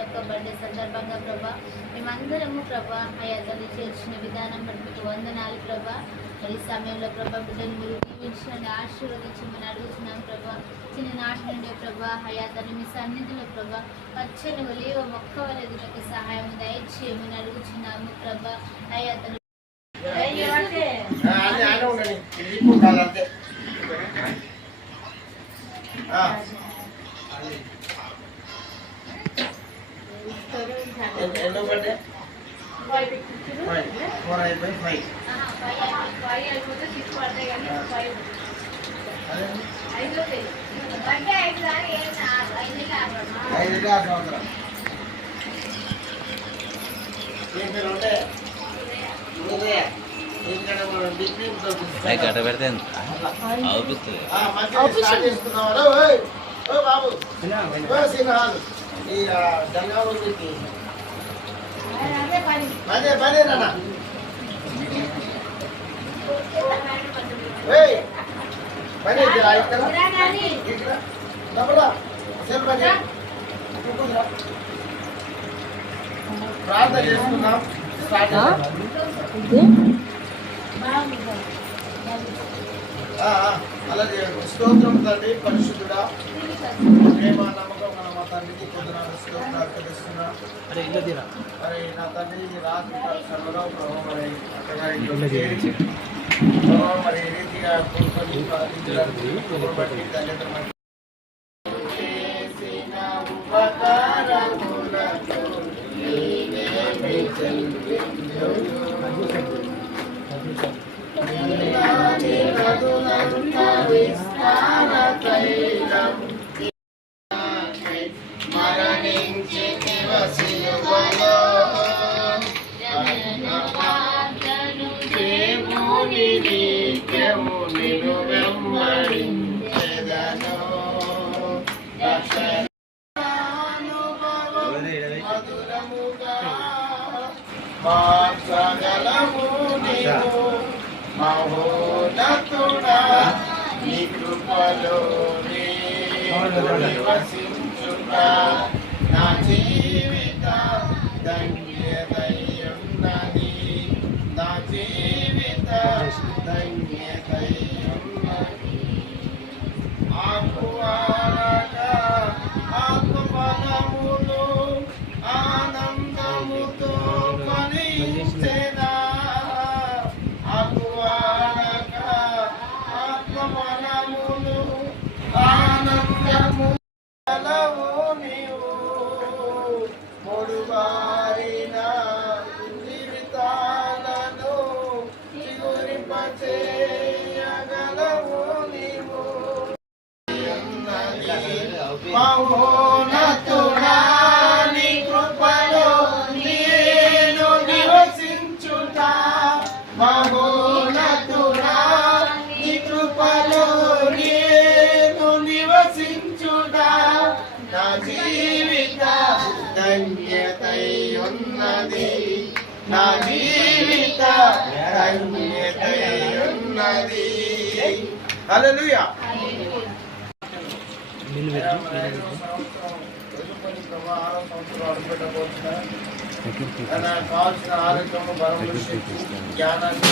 యొక్క బర్త్డే సందర్భంగా ప్రభా మేమందరము ప్రభా అయా తల్లి చేర్చిన విధానం బట్టి మీకు వందనాలు ప్రభా. మరి సమయంలో ప్రభా బిడ్డను మీరు దీవించండి, ఆశీర్వదించమని అడుగుతున్నాం ప్రభా. చిన్న నాటి నుండి ప్రభా అయా తల్లి మీ సన్నిధిలో ప్రభా పచ్చని ఒలీవ మొక్క వలె ఎదుటకు సహాయం దయచేయమని అడుగుతున్నాము ప్రభా. అయా తల్లి ఎన్నో బర్త్డే 4 అయిపోయి 5 అయిపోతే 6 పడతాయి కానీ 5 గడ్డ పెడితే అవుపిస్తుంది. బాబు ఈ జంగాలు పదే పదే నాన్న పని ప్రార్థన చేసుకుందాం. అలాగే స్తోత్రం తండ్రి, పరిశుద్ధుడా, ప్రేమ నమ్మకం మన మా తండ్రికి పొందనాలు స్తోత్రాలు తెలుస్తున్నా. మరి నా తండ్రి రాత్రి పక్షంలో ప్రభావ మరి అక్కగారి మరి ఈ రీతిగా కొనుక్కొని ప్రార్థించడానికి బట్టి తల్లిదండ్రులు మరణించి నివసిలువలో దేవుని నిత్యము నిన్ను వెంబడించెదను. మధురముగా మార్చగలము నీవు మహోన్నతుడా, నీ కృపలో నివసించుట నా జీవిత ధన్యతయున్నది, నా జీవిత ధన్యతయున్నది. ఆకువారగా ఆత్మఫలములు ఆనందముతో ఫలించెదా, ఆకువారగా ఆత్మఫలములు ఆనందము నీవు పొడుబారిన జీవితాలను చిగురింపచేయగలవు నీవు. మహోన్నతుడా, నీ కృపలో నేను నివసించుట, మహోన్నతుడా, నీ కృపలో నేను నివసించుట నా జీవిత ధన్యతయున్నది, నా జీవిత ధన్యతయున్నది. హల్లెలూయా. కావాల్సిన ఆరోగ్యము, బలము, శక్తి, జ్ఞానాన్ని